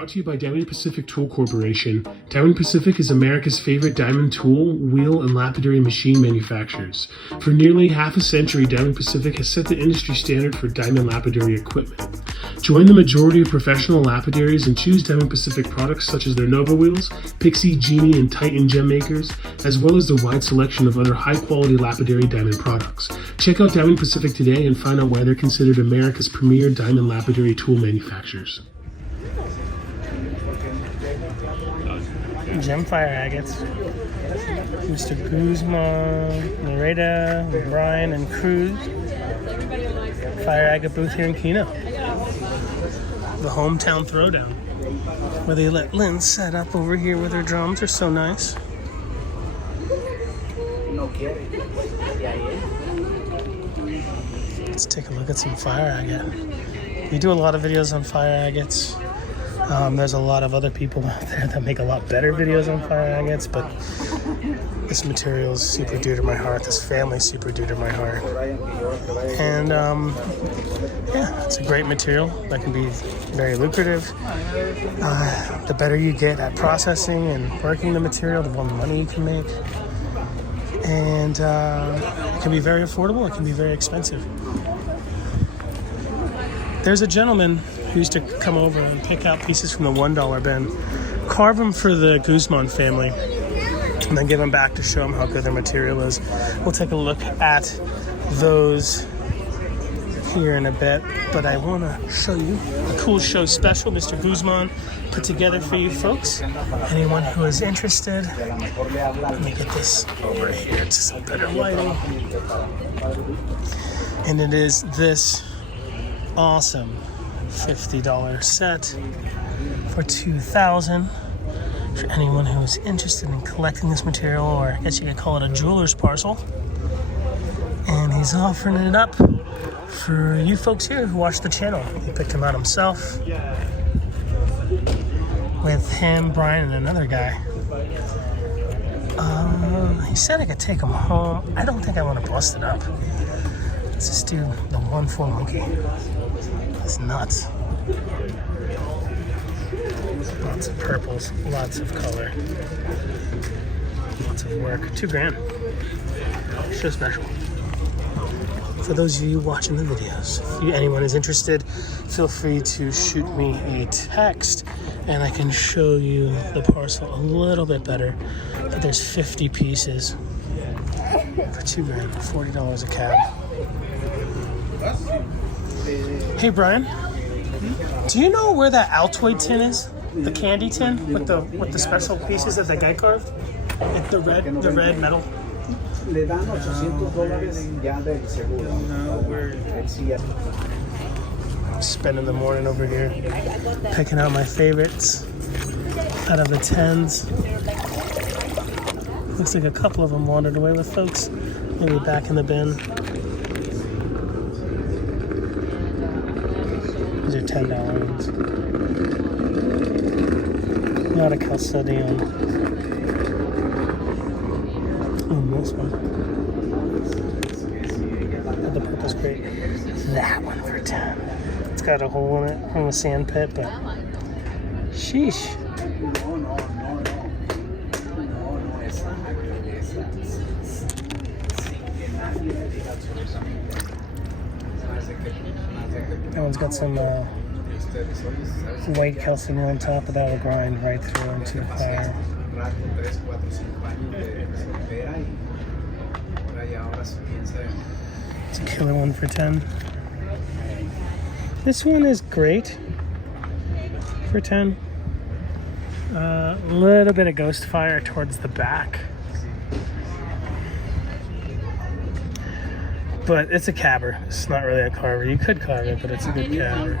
brought to you by Diamond Pacific Tool Corporation. Diamond Pacific is America's favorite diamond tool, wheel, and lapidary machine manufacturers. For nearly half a century, Diamond Pacific has set the industry standard for diamond lapidary equipment. Join the majority of professional lapidaries and choose Diamond Pacific products such as their Nova wheels, Pixie, Genie, and Titan gem makers, as well as the wide selection of other high-quality lapidary diamond products. Check out Diamond Pacific today and find out why they're considered America's premier diamond lapidary tool manufacturers. Gemfire agates. Mr. Guzman, Nareda, Brian, and Cruz. Fire agate booth here in Keno. The hometown throwdown, where they let Lynn set up over here with her drums. Are so nice. Let's take a look at some fire agate. We do a lot of videos on fire agates. There's a lot of other people out there that make a lot better videos on fire agates, but this material is super dear to my heart. This family is super dear to my heart. And yeah, it's a great material that can be very lucrative. The better you get at processing and working the material, the more money you can make. And it can be very affordable, it can be very expensive. There's a gentleman who used to come over and pick out pieces from the $1 bin, carve them for the Guzman family, and then give them back to show them how good their material is. We'll take a look at those here in a bit, but I want to show you a cool show special Mr. Guzman put together for you folks. Anyone who is interested, let me get this over here to some better lighting. And it is this awesome $50 set for $2,000 for anyone who is interested in collecting this material, or I guess you could call it a jeweler's parcel. And he's offering it up for you folks here who watch the channel. He picked him out himself with him, Brian, and another guy. He said I could take him home. I don't think I want to bust it up. Let's just do the 1-4 monkey. It's nuts. Lots of purples, lots of color, lots of work. $2,000. Show special. For those of you watching the videos, if anyone is interested, feel free to shoot me a text and I can show you the parcel a little bit better. But there's 50 pieces for $2,000, $40 a cab. Hey Brian, do you know where that Altoid tin is? The candy tin with the special pieces that the guy carved? Like the red metal. Le dan $800 ya del seguro. I'm spending the morning over here picking out my favorites out of the 10s. Looks like a couple of them wandered away with folks. Maybe back in the bin. These are $10 ones. Not a custodian. This one. Oh, the purple's great. That one for 10. It's got a hole in it from a sand pit, but sheesh. That one's got some white calcium on top, but that'll grind right through into the fire. It's a killer one for 10. This one is great for 10. A little bit of ghost fire towards the back. But it's a cabber. It's not really a carver. You could carve it, but it's a good cabber.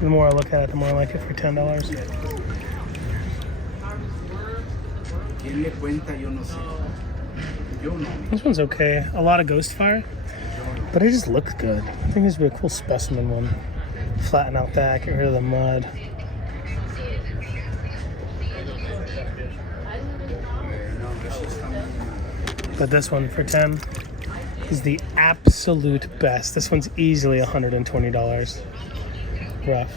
The more I look at it, the more I like it for $10. This one's okay. A lot of ghost fire, but it just looks good. I think this would be a cool specimen one. Flatten out that, get rid of the mud. But this one for 10 is the absolute best. This one's easily $120 rough.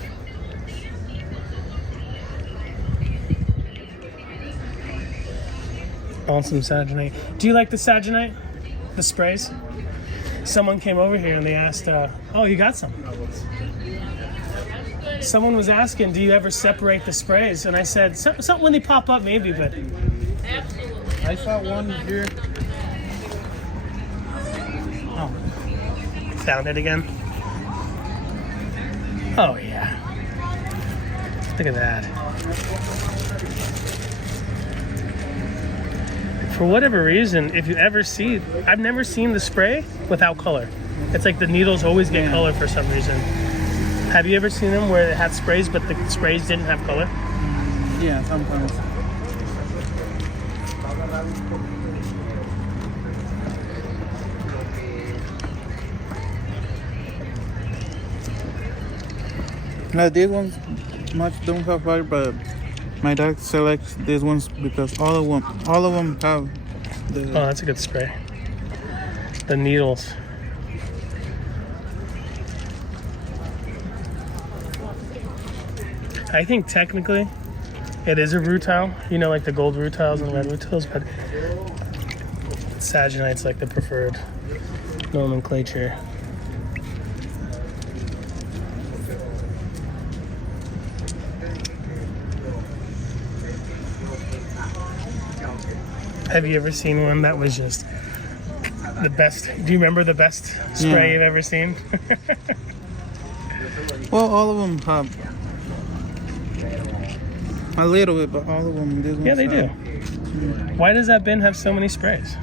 On some Saginite. Do you like the Saginite? The sprays? Someone came over here and they asked, oh, you got some? Someone was asking, do you ever separate the sprays? And I said, something when they pop up maybe, but... I saw one here. Oh. Found it again? Oh, yeah. Look at that. For whatever reason, if you ever see, I've never seen the spray without color. It's like the needles always get color for some reason. Have you ever seen them where it had sprays, but the sprays didn't have color? Yeah, sometimes. Now these ones much don't have fire, but my dad selects these ones because all of them have the. Oh, that's a good spray. The needles. I think technically it is a rutile, you know, like the gold rutiles and red rutiles, but Saginite's like the preferred nomenclature. Have you ever seen one that was just the best? Do you remember the best spray you've ever seen? Well, all of them have a little bit, but all of them. These ones Yeah, they do. have- Why does that bin have so many sprays?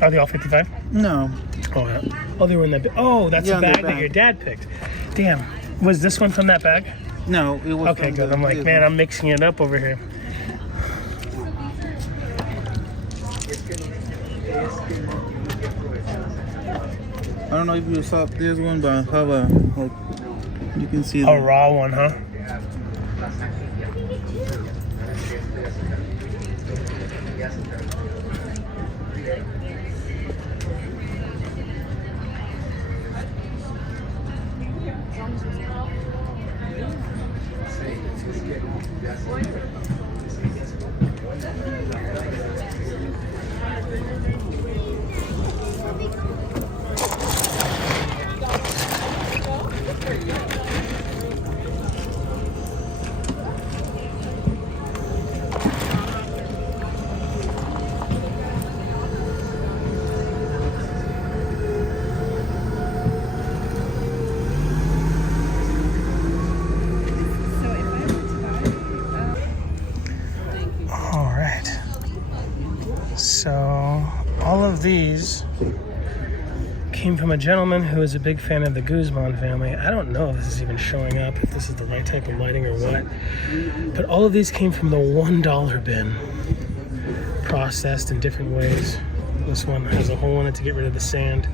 Are they all 55? No. Oh, yeah. Oh, they were in that. Oh, that's Yeah, the in the bag that bag. your dad picked. Damn. Was this one from that bag? No, it was. Okay, from good. the- I'm like, this man, one. I'm mixing it up over here. I don't know if you saw this one, but I have a like. You can see. A raw one, huh? All right. So all of these came from a gentleman who is a big fan of the Guzman family. I don't know if this is even showing up, if this is the right type of lighting or what. But all of these came from the $1 bin, processed in different ways. This one has a hole in it to get rid of the sand.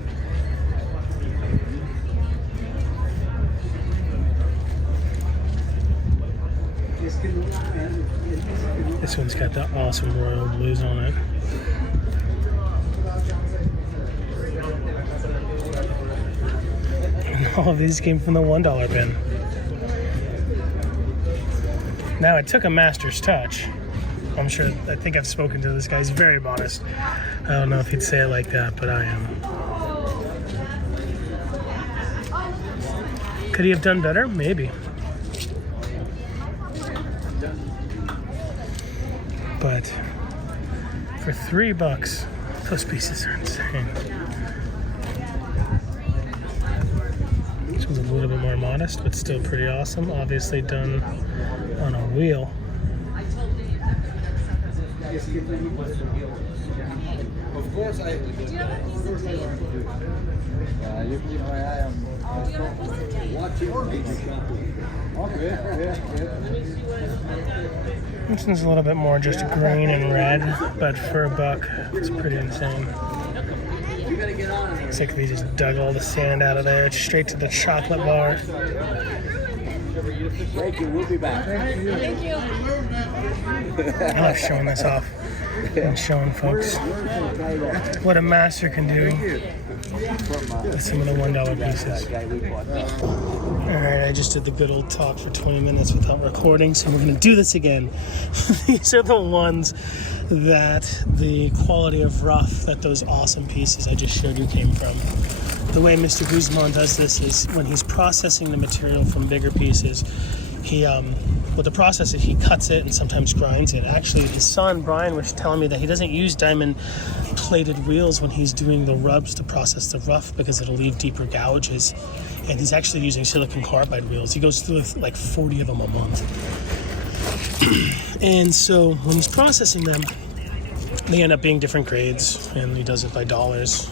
This one's got the awesome royal blues on it. And all of these came from the $1 bin. Now, it took a master's touch. I think I've spoken to this guy. He's very modest. I don't know if he'd say it like that, but I am. Could he have done better? Maybe. But for $3, those pieces are insane. This one's a little bit more modest, but still pretty awesome. Obviously done on a wheel. Of course, I This one's a little bit more just green and red, but for $1, it's pretty insane. Looks like they just dug all the sand out of there. It's straight to the chocolate bar. Thank you. We'll be back. Thank you. I love showing this off and showing folks what a master can do with some of the $1 pieces. Alright, I just did the good old talk for 20 minutes without recording, so we're going to do this again. These are the ones that the quality of rough that those awesome pieces I just showed you came from. The way Mr. Guzman does this is when he's processing the material from bigger pieces, with the process is he cuts it and sometimes grinds it. Actually, his son Brian was telling me that he doesn't use diamond plated wheels when he's doing the rubs to process the rough because it'll leave deeper gouges, and he's actually using silicon carbide wheels. He goes through like 40 of them a month. And so when he's processing them, they end up being different grades, and he does it by dollars.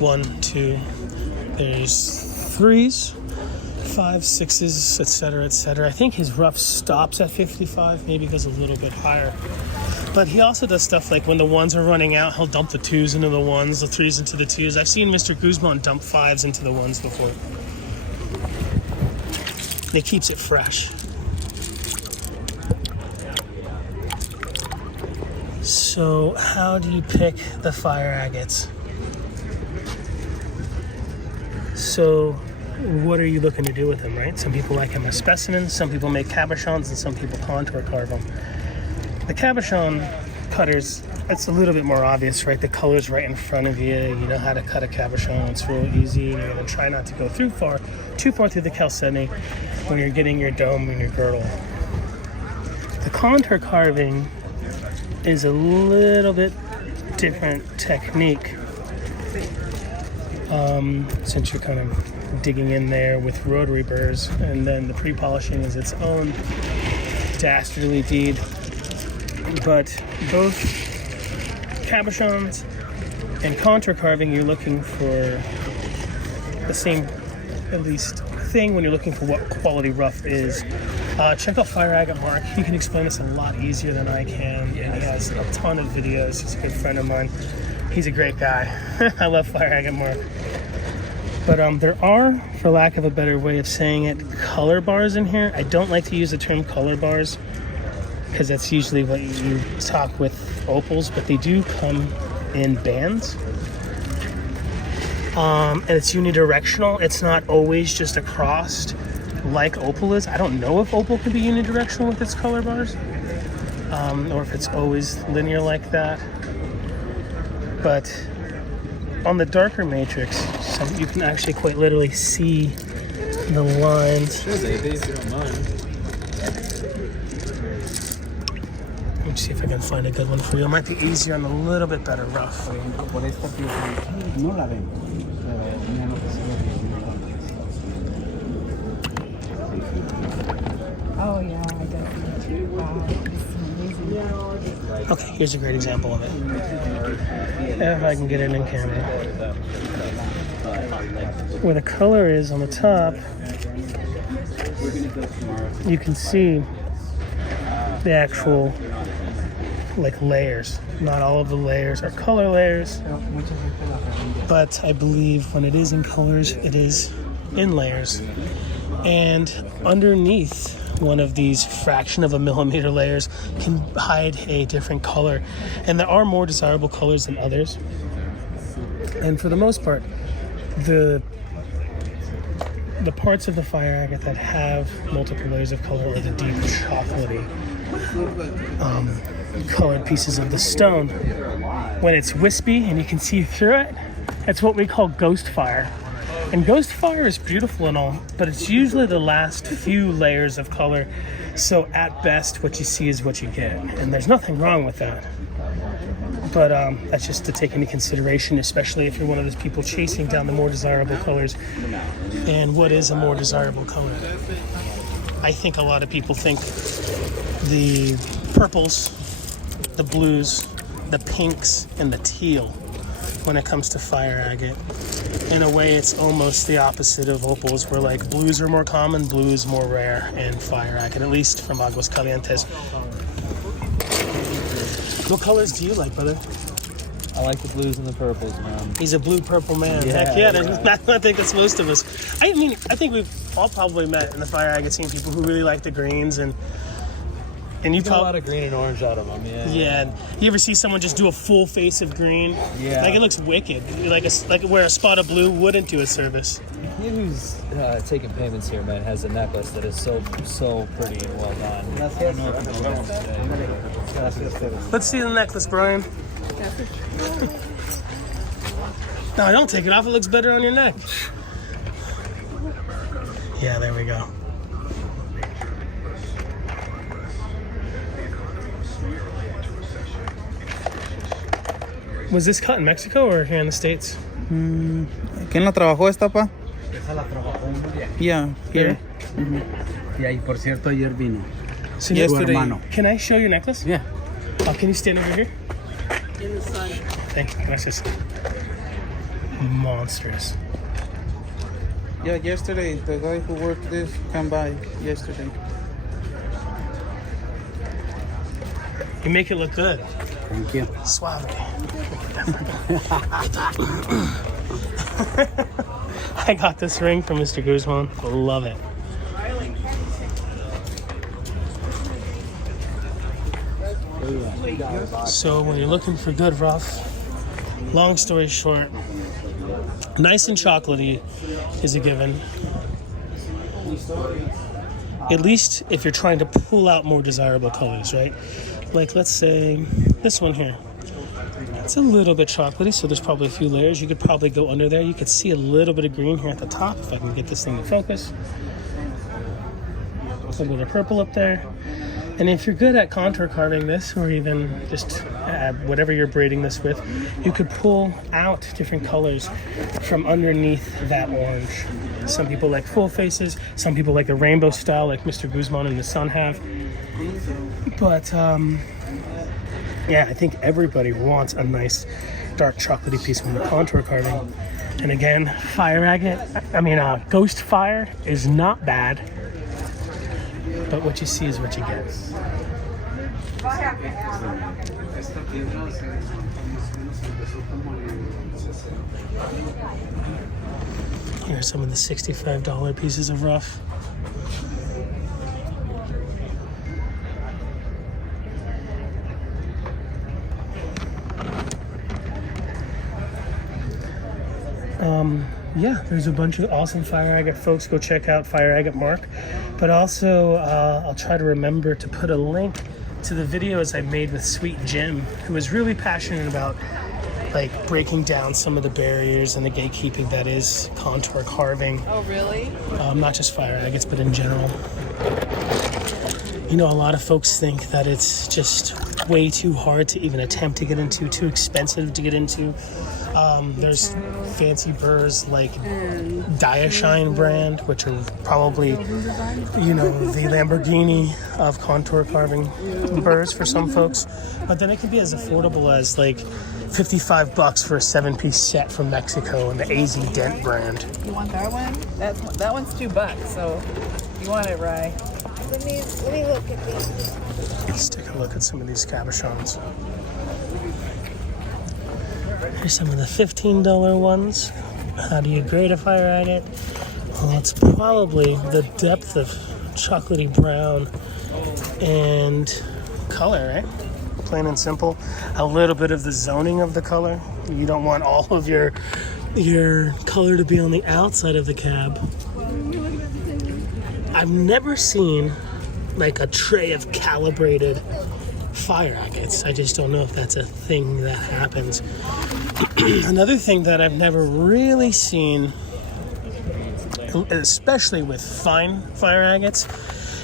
1, 2, there's 3s, 5, 6s, etc., etc. I think his rough stops at 55, maybe goes a little bit higher. But he also does stuff like when the 1s are running out, he'll dump the 2s into the 1s, the 3s into the 2s. I've seen Mr. Guzman dump 5s into the 1s before. And it keeps it fresh. So how do you pick the fire agates? So what are you looking to do with them, right? Some people like them as specimens, some people make cabochons, and some people contour carve them. The cabochon cutters, it's a little bit more obvious, right? The color's right in front of you. You know how to cut a cabochon. It's real easy. And you're going to try not to go too far through the chalcedony when you're getting your dome and your girdle. The contour carving is a little bit different technique. Since you're kind of digging in there with rotary burrs, and then the pre-polishing is its own dastardly deed. But both cabochons and contour carving, you're looking for the same, at least, thing when you're looking for what quality rough is. Check out Fire Agate Mark. He can explain this a lot easier than I can, and he has a ton of videos. He's a good friend of mine. He's a great guy. I love Fire Agate Mark. But there are, for lack of a better way of saying it, color bars in here. I don't like to use the term color bars because that's usually what you talk with opals, but they do come in bands. And it's unidirectional. It's not always just across like opal is. I don't know if opal can be unidirectional with its color bars, or if it's always linear like that. But on the darker matrix, you can actually quite literally see the lines. Let me see if I can find a good one for you. It might be easier on a little bit better rough. Oh yeah, I definitely. Wow, this is amazing. Okay, here's a great example of it. If I can get it in camera. Where the color is on the top, you can see the actual like layers. Not all of the layers are color layers, but I believe when it is in colors, it is in layers. And underneath one of these fraction of a millimeter layers can hide a different color. And there are more desirable colors than others. And for the most part, the parts of the fire agate that have multiple layers of color are the deep chocolatey colored pieces of the stone. When it's wispy and you can see through it, that's what we call ghost fire. And ghost fire is beautiful and all, but it's usually the last few layers of color. So at best, what you see is what you get. And there's nothing wrong with that. But that's just to take into consideration, especially if you're one of those people chasing down the more desirable colors. And what is a more desirable color? I think a lot of people think the purples, the blues, the pinks, and the teal when it comes to fire agate. In a way, it's almost the opposite of opals, where like blues are more common, blue is more rare in fire agate, at least from Aguas Calientes. What colors do you like, brother? I like the blues and the purples, man. He's a blue-purple man. Yeah, Heck yeah, yeah. I think that's most of us. I mean, I think we've all probably met in the fire agate scene people who really like the greens, and you Get a lot of green and orange out of them, yeah. Yeah, and you ever see someone just do a full face of green? Yeah. Like it looks wicked. Like where a spot of blue wouldn't do a service. The kid who's taking payments here, man, has a necklace that is so pretty and well done. Let's see the necklace, Brian. No, don't take it off. It looks better on your neck. Yeah, there we go. Was this cut in Mexico or here in the States? ¿Quién la trabajó esta, pa? Esa la trabajó un día. Yeah, here. Y ahí, por cierto, ayer vino. So Yes, Tu today. hermano. Can I show your necklace? Yeah. Oh, can you stand over here? In the sun. Thank you. Gracias. Monstrous. Yeah, yesterday, the guy who worked this came by yesterday. You make it look good. Thank you. Suave. I got this ring from Mr. Guzman. Love it. So when you're looking for good rough, long story short, nice and chocolatey is a given. At least if you're trying to pull out more desirable colors, right? Like let's say this one here. It's a little bit chocolatey, so there's probably a few layers. You could probably go under there. You could see a little bit of green here at the top if I can get this thing to focus. A little bit of purple up there. And if you're good at contour carving this, or even just whatever you're braiding this with, you could pull out different colors from underneath that orange. Some people like full faces, some people like the rainbow style like Mr. Guzman and the son have. But yeah, I think everybody wants a nice dark chocolatey piece when they're contour carving. And again, fire agate, ghost fire is not bad. But what you see is what you get. Here are some of the $65 pieces of rough. Yeah, there's a bunch of awesome fire agate folks. Go check out Fire Agate Mark. But also, I'll try to remember to put a link to the videos I made with Sweet Jim, who is really passionate about like breaking down some of the barriers and the gatekeeping that is contour carving. Oh, really? Not just fire agates, but in general. You know, a lot of folks think that it's just way too hard to even attempt to get into, too expensive to get into. There's fancy burrs like Diashine brand, which are probably, you know, the Lamborghini of contour carving burrs for some folks. But then it can be as affordable as like $55 for a 7-piece set from Mexico in the AZ Dent brand. You want that one? That one's $2, so you want it, Rye. Let me look at these. Let's take a look at some of these cabochons. Here's some of the $15 ones. How do you grade a fire agate? Well, it's probably the depth of chocolatey brown and color, right? Plain and simple. A little bit of the zoning of the color. You don't want all of your color to be on the outside of the cab. I've never seen like a tray of calibrated fire agates. I just don't know if that's a thing that happens. Another thing that I've never really seen, especially with fine fire agates,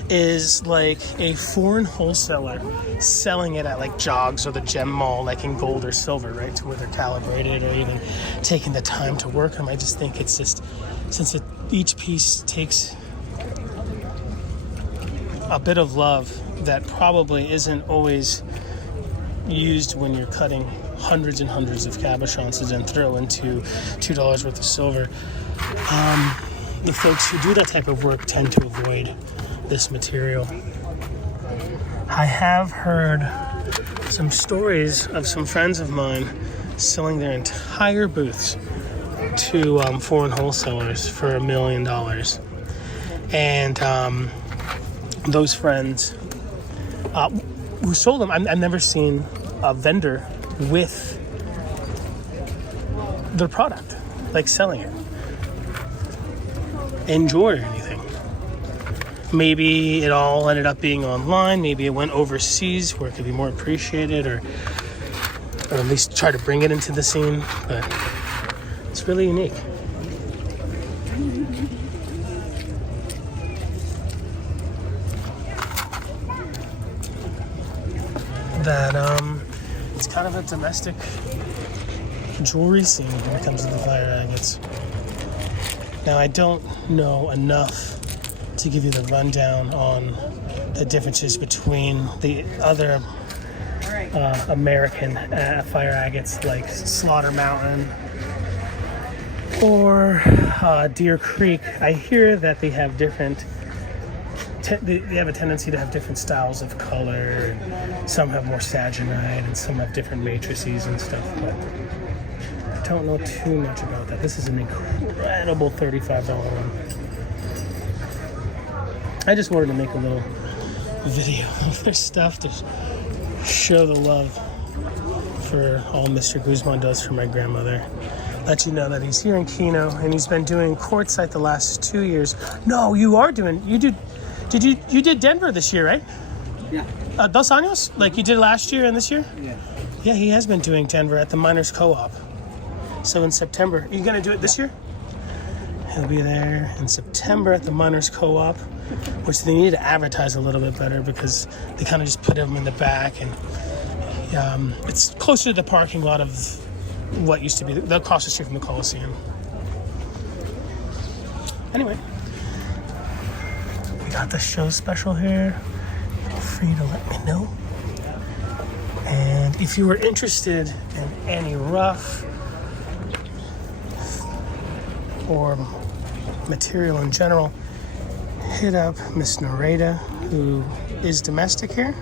is like a foreign wholesaler selling it at like Jogs or the Gem Mall, like in gold or silver, right, to where they're calibrated or even taking the time to work them. I just think it's just, since each piece takes a bit of love that probably isn't always used when you're cutting hundreds and hundreds of cabochons to then throw into $2 worth of silver. The folks who do that type of work tend to avoid this material. I have heard some stories of some friends of mine selling their entire booths to foreign wholesalers for $1 million. And those friends who sold them, I've never seen a vendor with their product, like selling it in Jordan or anything. Maybe it all ended up being online. Maybe it went overseas where it could be more appreciated, or at least try to bring it into the scene. But it's really unique. That it's kind of a domestic jewelry scene when it comes to the fire agates. Now, I don't know enough to give you the rundown on the differences between the other American fire agates like Slaughter Mountain or Deer Creek. I hear that they have different. They have a tendency to have different styles of color. And some have more saginite, and some have different matrices and stuff. But I don't know too much about that. This is an incredible $35 one. I just wanted to make a little video of their stuff to show the love for all Mr. Guzman does for my grandmother. Let you know that he's here in Keno, and he's been doing quartzite the last 2 years. No, you are doing. You did Denver this year, right? Yeah. Dos años? Like you did last year and this year? Yeah. Yeah, he has been doing Denver at the Miners Co-op. So in September, are you gonna do it this year? He'll be there in September at the Miners Co-op, which they need to advertise a little bit better because they kind of just put him in the back, and it's closer to the parking lot of what used to be the across the street from the Coliseum. Anyway, we got the show special here. Feel free to let me know. And if you were interested in any rough or material in general, hit up Miss Nareda, who is domestic here.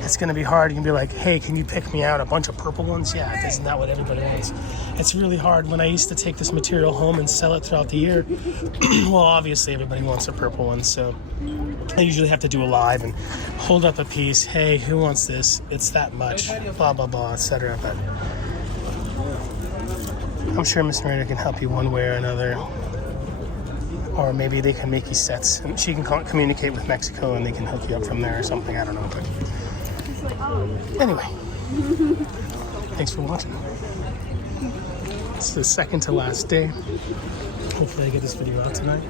It's going to be hard. You can be like, hey, can you pick me out a bunch of purple ones? Yeah, isn't that what everybody wants? It's really hard. When I used to take this material home and sell it throughout the year, well, obviously everybody wants a purple one, so I usually have to do a live and hold up a piece. Hey, who wants this? It's that much, blah, blah, blah, etc. But I'm sure Miss Nareda can help you one way or another. Or maybe they can make you sets, and she can communicate with Mexico and they can hook you up from there or something. I don't know. But anyway, thanks for watching. It's the second to last day. Hopefully I get this video out tonight.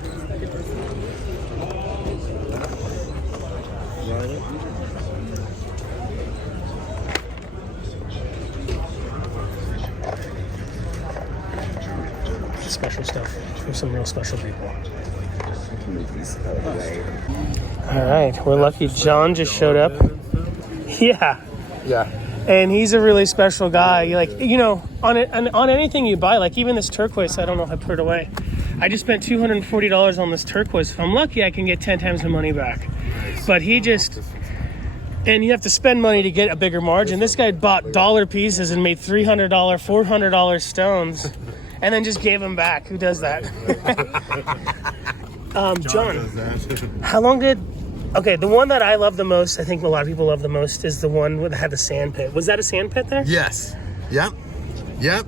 Special stuff for some real special people. All right, we're lucky John just showed up. Yeah. And he's a really special guy. Like, you know, on anything you buy, like even this turquoise, I don't know if I put it away. I just spent $240 on this turquoise. If I'm lucky, I can get 10 times the money back. But he just, and you have to spend money to get a bigger margin. This guy bought dollar pieces and made $300, $400 stones, and then just gave them back. Who does that? John, how long did... Okay, the one that I love the most, I think a lot of people love the most, is the one that had the sand pit. Was that a sand pit there? Yes. Yep.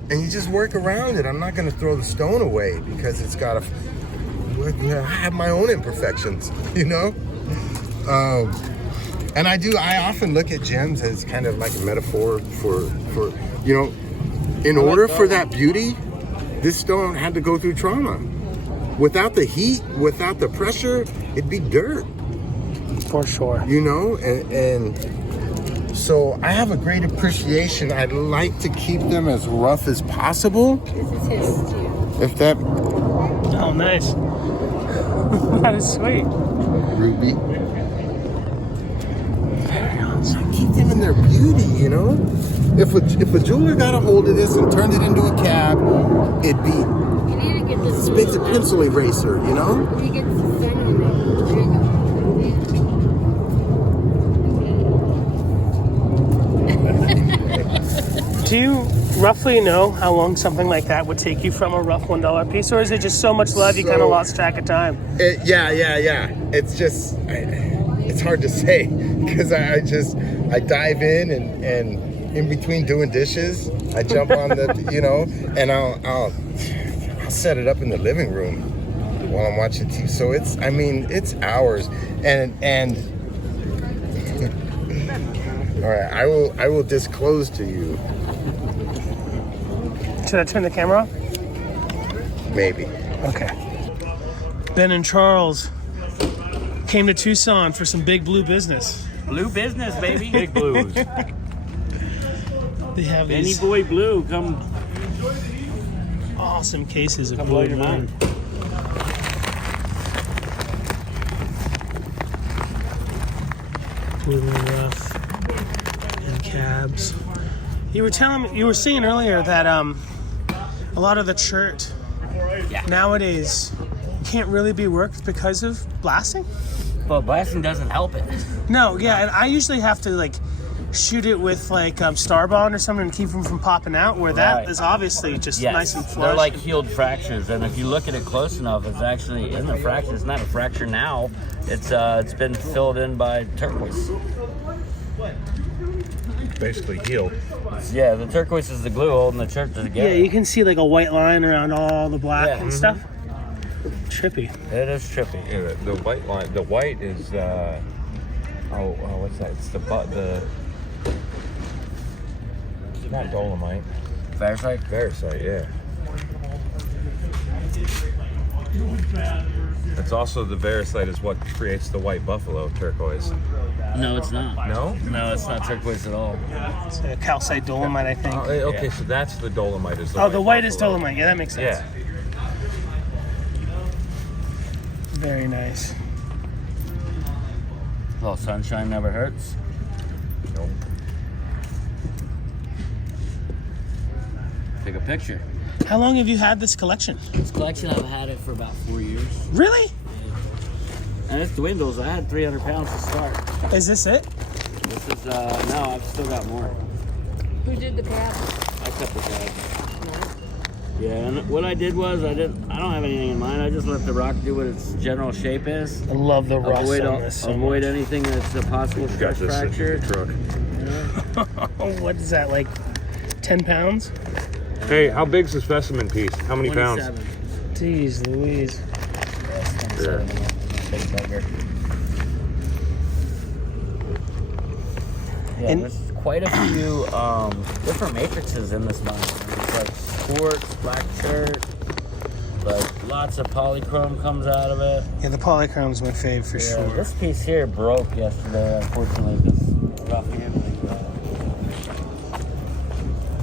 And you just work around it. I'm not going to throw the stone away because it's got I have my own imperfections, you know? And I often look at gems as kind of like a metaphor for you know, in order for that beauty, this stone had to go through trauma. Without the heat, without the pressure, it'd be dirt. For sure. You know, and so I have a great appreciation. I'd like to keep them as rough as possible. This is his too. If that... Oh, nice. That is sweet. Ruby. Very awesome. Keep them in their beauty, you know? If a jeweler got a hold of this and turned it into a cab, it'd be... You need to get this... It's a pencil eraser, you know? You get the sun in there. There you go. Do you roughly know how long something like that would take you from a rough $1 piece, or is it just so much love you kind of lost track of time? Yeah. It's just, it's hard to say because I dive in and in between doing dishes, I jump on the, you know, and I'll set it up in the living room while I'm watching TV. So it's hours and all right, I will disclose to you. Should I turn the camera off? Maybe. Okay. Ben and Charles came to Tucson for some big blue business. Blue business, baby. Big blues. They have Benny these Boy Blue, come awesome cases of blow blue your mind. Blue rough and cabs. You were saying earlier that a lot of the chert nowadays can't really be worked because of blasting. Well, blasting doesn't help it. No, yeah, and I usually have to like shoot it with like Star Bond or something to keep them from popping out. Where that Right. is obviously just Yes, nice and flush. they're like healed fractures, and if you look at it close enough, it's actually in the fracture. It's not a fracture now. It's been filled in by turquoise. Basically healed. Yeah, the turquoise is the glue holding the chert together. Yeah, you can see like a white line around all the black Yeah. and stuff. Trippy. It is trippy. Yeah, the white line. The white is what's that? It's the not dolomite. Varisite? Varisite, yeah. It's also the varisite is what creates the white buffalo turquoise. No, it's not. No? No, it's not turquoise at all. It's a calcite dolomite, I think. Okay, so that's the dolomite. Is the Oh, the white is buffalo. dolomite. Yeah, that makes sense. Yeah. Very nice. Well, sunshine never hurts. Nope. Take a picture. How long have you had this collection? This collection, I've had it for about 4 years. Really? And it dwindles. I had 300 pounds to start. Is this it? This is, no, I've still got more. Who did the pad? I cut the tab. Yeah, and what I did was, I don't have anything in mind. I just let the rock do what its general shape is. I love the rust on this. So Avoid anything that's a possible Got stress this in fracture. your truck. what is that, like 10 pounds? Hey, how big's the specimen piece? How many pounds? 27. Jeez Louise. Yeah. Big bugger. Yeah, And- there's quite a few different matrices in this model. It's like quartz, black shirt, but lots of polychrome comes out of it. Yeah, the polychrome's my fave for Yeah, sure. this piece here broke yesterday, unfortunately, because rough handling.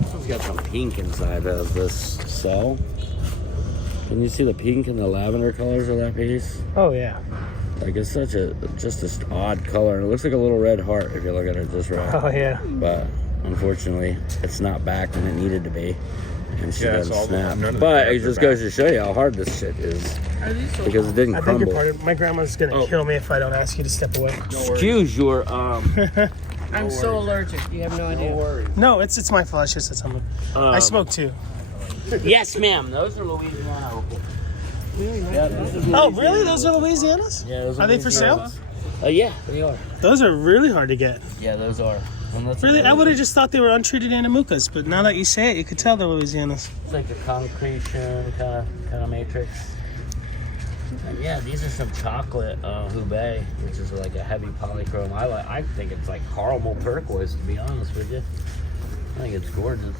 This one's got some pink inside of this cell. Can you see the pink and the lavender colors of that piece? Oh yeah. Like, it's such a just this odd color. It looks like a little red heart if you look at it just right. Oh yeah. But unfortunately, it's not back when it needed to be, and she Yeah, it's doesn't all- snap. none of the But tabs it are just back. goes to show you how hard this shit is, because it didn't I think you're crumble. part of. My grandma's gonna kill me if I don't ask you to step away. Excuse your I'm so allergic. You have no idea. No, it's my fault. It's just that something. I smoke too. Yes, ma'am. Those are Louisiana opal. Yeah, this is Oh really? Those are Louisianas? Yeah, those Are they for sale? Yeah, they are. Those are really hard to get. Yeah, those are. And that's Really, I another- would have just thought they were untreated Anamucas, but now that you say it, you could tell they're Louisianas. It's like a concretion kind of matrix. And yeah, these are some chocolate Hubei, which is like a heavy polychrome. I think it's like caramel turquoise, to be honest with you. I think it's gorgeous.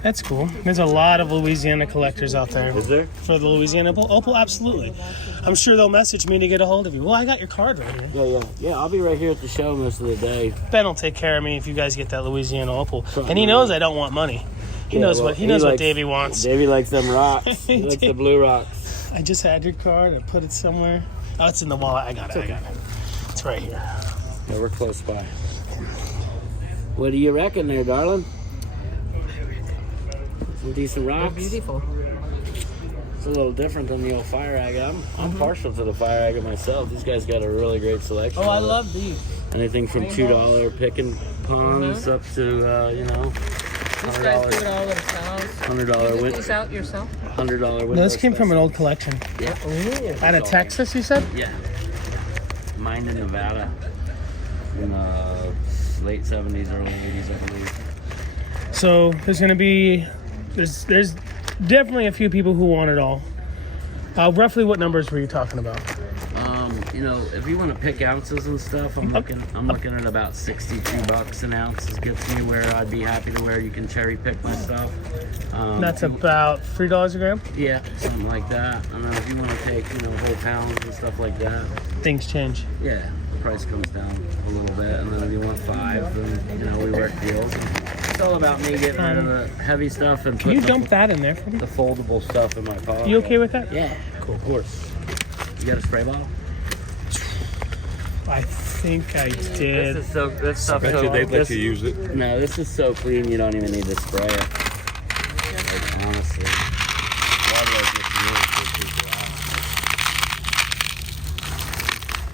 That's cool. There's a lot of Louisiana collectors out there. Is there? For the Louisiana opal, absolutely. I'm sure they'll message me to get a hold of you. Well, I got your card right here. Yeah. I'll be right here at the show most of the day. Ben will take care of me if you guys get that Louisiana opal. And he knows I don't want money. He knows what Davey wants. Davey likes them rocks. He likes the blue rocks. I just had your card. I put it somewhere. Oh, it's in the wallet. I got it. It's right here. Yeah, we're close by. What do you reckon there, darling? Some decent rocks. Beautiful. It's a little different than the old fire agate. I'm partial to the fire agate myself. These guys got a really great selection. Oh, I love these. Anything from $2 pick and coupons up to you know, These guys do it all themselves. $100 You win. put these out yourself? $100 window. No, this came from an old collection. Yeah. Out of Texas, you said? Yeah. Mine in Nevada in the late 70s, early 80s, I believe. So there's going to be, there's definitely a few people who want it all. Roughly what numbers were you talking about? You know, if you want to pick ounces and stuff, I'm looking at about $62 an ounce. This gets me where I'd be happy to where you can cherry pick my stuff. That's about $3 a gram? Yeah, something like that. And then if you want to take, you know, whole pounds and stuff like that, Things change. yeah, the price comes down a little bit. And then if you want 5, then, you know, we work deals. It's all about me getting rid of the heavy stuff and Can you putting dump that in there for me? the foldable stuff in my pocket. You okay with that? Yeah, cool. Of course. You got a spray bottle? I think I did. This stuff Bet you they'd let you use it. No, this is so clean you don't even need to spray it. Like, honestly. Water will get really good people out.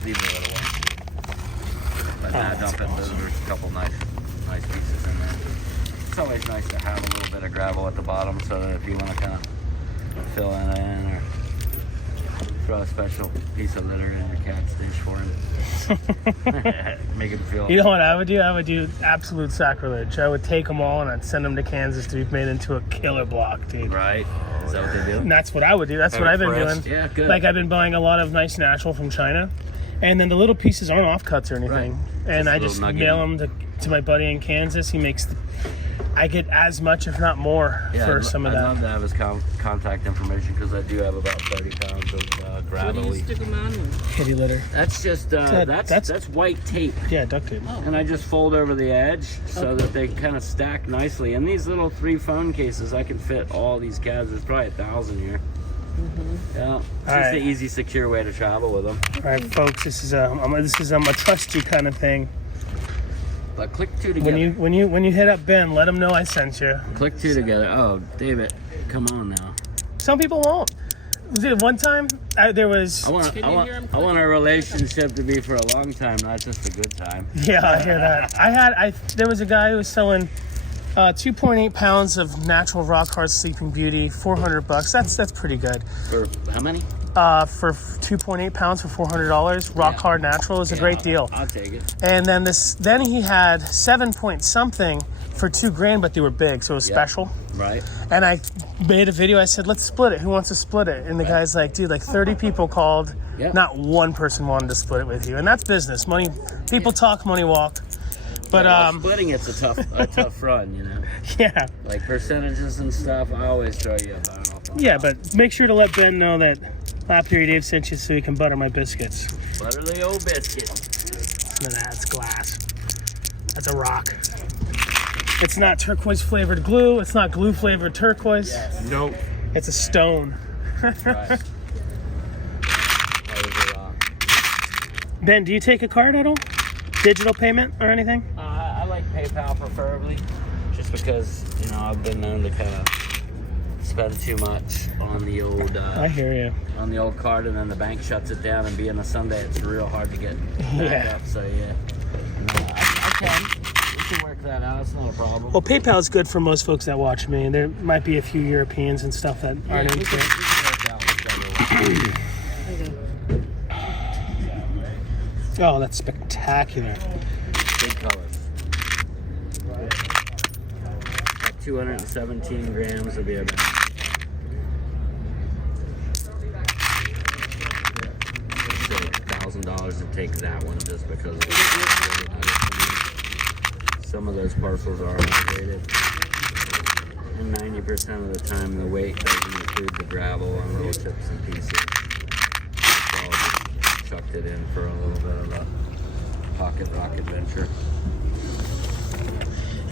Leave it a little while. But now dump it. There's a couple nice pieces in there. It's always nice to have a little bit of gravel at the bottom so that if you want to kind of fill it in or throw a special piece of litter in your cat's dish for him. Make him feel. You know what I would do? I would do absolute sacrilege. I would take them all and I'd send them to Kansas to be made into a killer block, dude. Right? Is that what they do? And that's what I would do. That's what I've been doing. Yeah, good. Like I've been buying a lot of nice natural from China, and then the little pieces aren't offcuts or anything. Right. And Just I a just little nugget. mail them to my buddy in Kansas. He makes. I get as much, if not more, for some of I'd that. love to have his contact information because I do have about 30 pounds of What do you gravelly. stick them on with? Kitty litter. That's just that's white tape, Yeah, duct tape. and I just fold over the edge so that they kind of stack nicely. And these little 3 phone cases, I can fit all these cabs. There's probably 1,000 here. Yeah, it's just right. an easy, secure way to travel with them. All right, folks. This is a trust you kind of thing. But click 2 together. When you hit up Ben, let him know I sent you. Click 2 together. Oh, David, come on now. Some people won't. Dude, one time there was. I want our relationship to be for a long time, not just a good time. Yeah, I hear that. There was a guy who was selling 2.8 pounds of natural rock hard Sleeping Beauty, $400. That's pretty good. For how many? For 2.8 pounds for $400, rock hard natural is a great deal. I'll take it. And then he had 7 point something for $2,000, but they were big, so it was special. Right. And I made a video. I said, let's split it. Who wants to split it? And the guy's like, dude, like 30 people called. Yep. Not one person wanted to split it with you. And that's business. Money. People talk, money walk. But splitting it's a tough run, you know. yeah. Like percentages and stuff, I always throw you a bone off. Yeah, but make sure to let Ben know that Lapidary Dave sent you so he can butter my biscuits. Butter the old biscuit. Listen to that. It's glass. That's a rock. It's not turquoise flavored glue. It's not glue flavored turquoise. Yes. Nope. It's a stone. Right. That was a rock. Ben, do you take a card at all? Digital payment or anything? I like PayPal preferably, just because, you know, I've been known to kind of spend too much on the old I hear you. on the old card, and then the bank shuts it down, and being a Sunday, it's real hard to get back up. So yeah, no, I can work that out. It's not a problem. Well, PayPal is good for most folks that watch me. There might be a few Europeans and stuff that aren't we into can it. work out whichever way. Oh, that's spectacular. Big colors. At 217 grams would be about. $1,000 to take that one just because of some of those parcels are hydrated. And 90% of the time the weight doesn't include the gravel on little chips and pieces. So I'll just chucked it in for a little bit of a pocket rock adventure.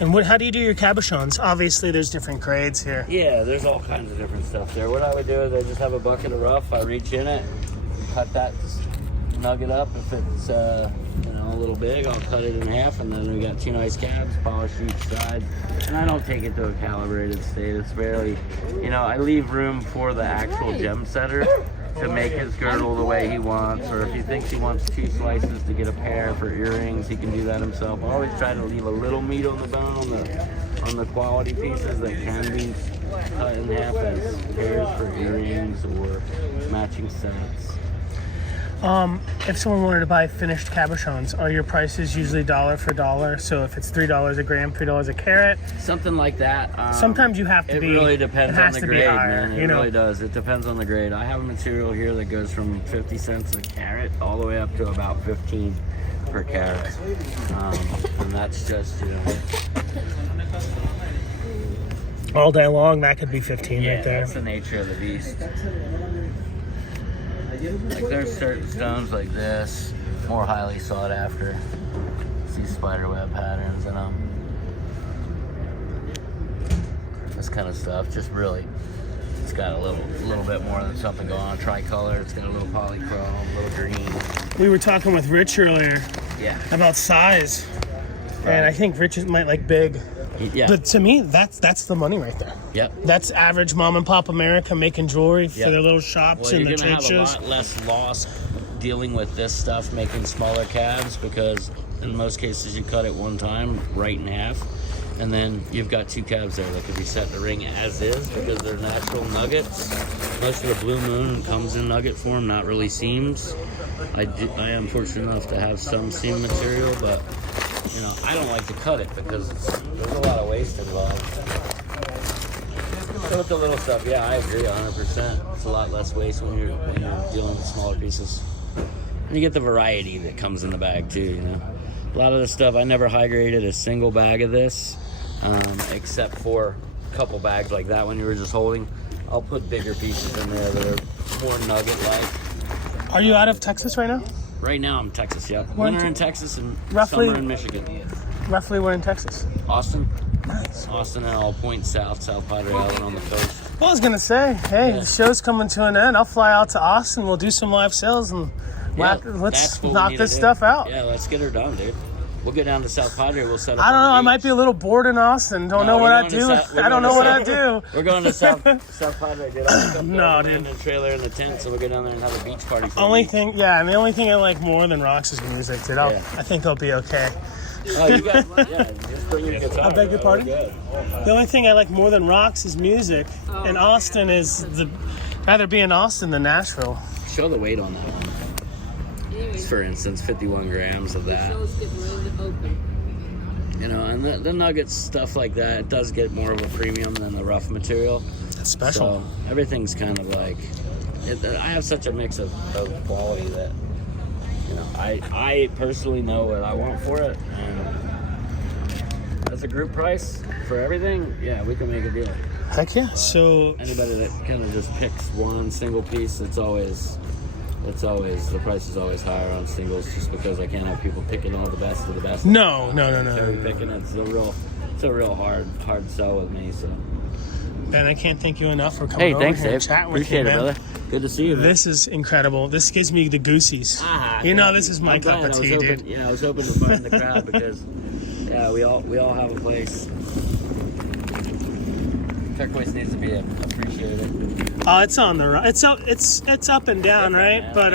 And how do you do your cabochons? Obviously, there's different grades here. Yeah, there's all kinds of different stuff there. What I would do is I just have a bucket of rough. I reach in it, cut that nugget up. If it's a little big, I'll cut it in half, and then we got 2 nice cabs, polish each side. And I don't take it to a calibrated state. It's barely, I leave room for the actual gem setter to make his girdle the way he wants, or if he thinks he wants 2 slices to get a pair for earrings, he can do that himself. I always try to leave a little meat on the bone on the quality pieces that can be cut in half as pairs for earrings or matching sets. If someone wanted to buy finished cabochons, are your prices usually dollar for dollar? So if it's $3 a gram, $3 a carat, Something like that. sometimes you have to It be. really depends it on has the to be grade, higher, man. It really does. It depends on the grade. I have a material here that goes from 50 cents a carat all the way up to about 15 per carat. And that's just, All day long, that could be 15 yeah, right there. that's the nature of the beast. Like there's certain stones like this, more highly sought after. See spiderweb patterns in them. This kind of stuff, just really, it's got a little bit more than something going on. Tricolor, it's got a little polychrome, a little green. We were talking with Rich earlier Yeah. about size, and I think Rich might like big. Yeah. But to me, that's the money right there. Yep. That's average mom and pop America making jewelry for Yep. their little shops Well, and the you're gonna trade have shows. a lot less loss dealing with this stuff, making smaller calves, because in most cases you cut it one time right in half, and then you've got 2 calves there that could be set in the ring as is because they're natural nuggets. Most of the Blue Moon comes in nugget form, not really seams. I am fortunate enough to have some seam material, but I don't like to cut it because there's a lot of waste involved. So with the little stuff, yeah, I agree 100%. It's a lot less waste when you're dealing with smaller pieces. And you get the variety that comes in the bag too, A lot of the stuff, I never high graded a single bag of this, except for a couple bags like that one you were just holding. I'll put bigger pieces in there that are more nugget-like. Are you out of Texas right now? Right now I'm Texas, yeah. When- Winter in Texas and Roughly- summer in Michigan. Roughly where in Texas? Austin. Nice. Austin, and I'll point South Padre Island on the coast. Well, I was gonna say, hey, Yeah. the show's coming to an end. I'll fly out to Austin. We'll do some live sales and let's that's what we knock need to this do. stuff out. Yeah, let's get her done, dude. We'll get down to South Padre. We'll set up. I don't on know. the I might beach. be a little bored in Austin. Don't No, know what we're I going to do. South- we're I don't going know to what I South- do. We're going to South Padre, dude. I'll pick up No, the dude. in the trailer and the tent, so we'll go down there and have a beach party. For a Only week. thing, yeah, and the only thing I like more than rocks is music, dude. Yeah. I think I'll be okay. Oh, you guys, yeah, just bring your guitar. I beg your bro. pardon? We're good. The only thing I like more than rocks is music, and Austin is rather be in Austin than Nashville. Show the weight on that one. For instance, 51 grams of that. And the nuggets, stuff like that, it does get more of a premium than the rough material. That's special. So everything's kind of like, I have such a mix of quality that, I personally know what I want for it. And as a group price for everything, yeah, we can make a deal. Heck yeah. So Anybody that kind of just picks one single piece, the price is always higher on singles, just because I can't have people picking all the best of the best. no. Cherry picking, it's a real hard sell with me. So. Ben, I can't thank you enough for coming over here and chatting with Appreciate me, it, man. brother. Good to see you, man. This is incredible. This gives me the goosies. This is my I'm cup glad. of tea, dude. Yeah, I was hoping to find the crowd because, yeah, we all have a place. Turquoise needs to be appreciated. Oh, it's on the right. It's up and down, right? Yeah. But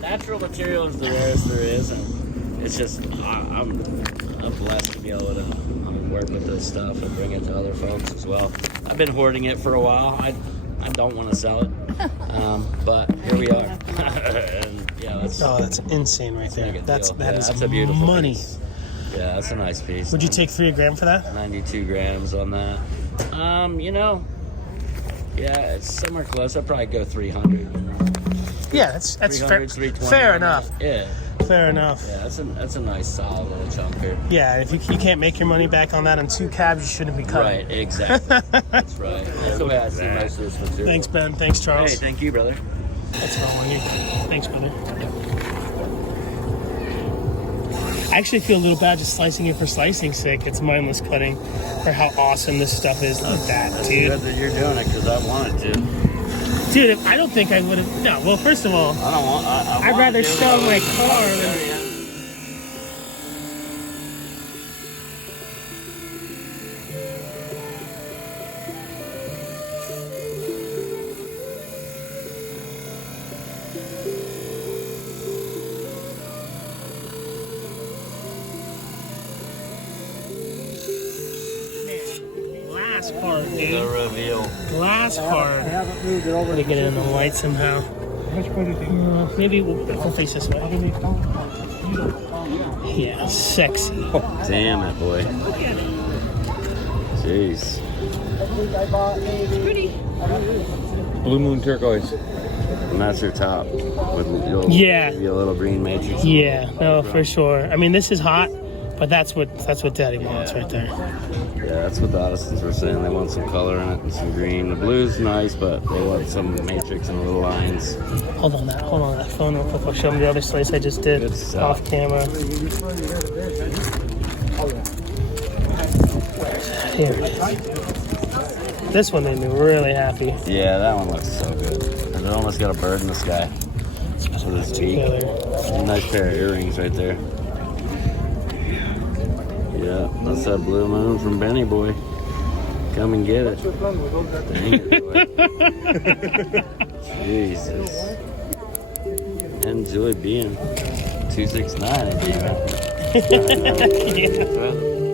Natural material is the rarest there is, and it's just I'm blessed to be able to work with this stuff and bring it to other folks as well. I've been hoarding it for a while. I don't want to sell it, but here we are. And yeah, that's insane right there. make a That's a beautiful money. piece. Yeah, that's a nice piece. Would you take 3 grand for that? 92 grams on that? Yeah, it's somewhere close. I'd probably go 300. Yeah, that's fair. 320 Fair on enough. that. Yeah. Fair enough. Yeah, that's a nice solid little chunker. Yeah, if you can't make your money back on that on 2 cabs, you shouldn't be cutting. Right, exactly. That's right. That's the way I see most of this material. Thanks, Ben. Thanks, Charles. Hey, thank you, brother. That's all on you. Thanks, brother. I actually feel a little bad just slicing it for slicing's sake. It's mindless cutting for how awesome this stuff is. Look at that, dude. Good that you're doing it because I wanted to. Dude, I don't think I would have. No, well, first of all, I don't want. I'd rather sell my car than. glass part, The dude. reveal. Glass part. Let me get it in the light somehow. Maybe we'll face this way. Yeah, sexy. Damn it, boy. Jeez. Blue Moon Turquoise. And that's your top. With Yeah. Be a little green matrix. Yeah, no, for sure. I mean, this is hot, but that's what Daddy wants right there. Yeah, that's what the Addisons were saying. They want some color in it and some green. The blue's nice, but they want some matrix and little lines. Hold on that phone real quick. I'll show them the other slice I just did Good stuff. off camera. Here it is. This one made me really happy. Yeah, that one looks so good. And it almost got a bird in the sky. With his beak. Together. Nice pair of earrings right there. Yeah, that's that blue moon from Benny Boy. Come and get it. Dang it, boy. Jesus. Enjoy being 269 again. Yeah.